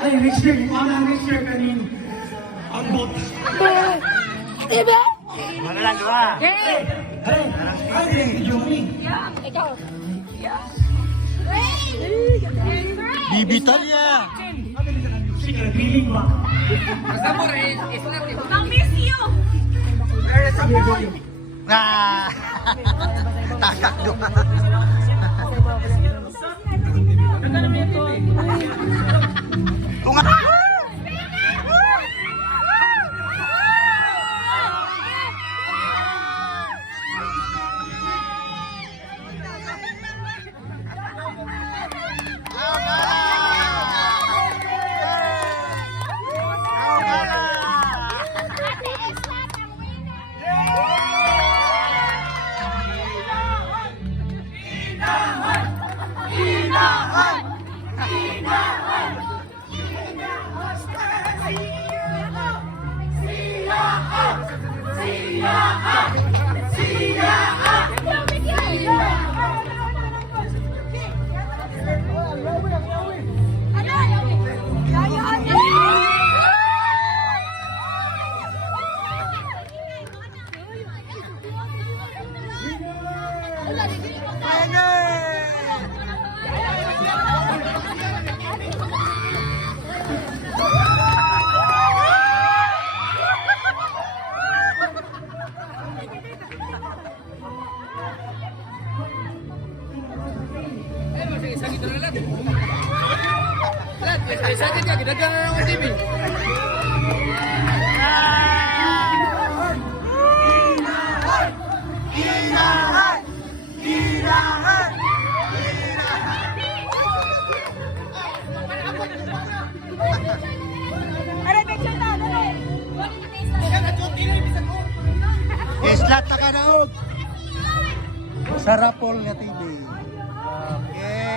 Ay, next year, next year kanin. Ang bot. Diba? Ano lang, diba? Hey! Ay, Johnny. Ikaw. Bibital niya. Sige, feeling ba? Miss you! Ah! Takak doon. Tunga! Sakit ya, kita jangan orang TV. Islat na kanaog. Sarapol nga TV. Okay.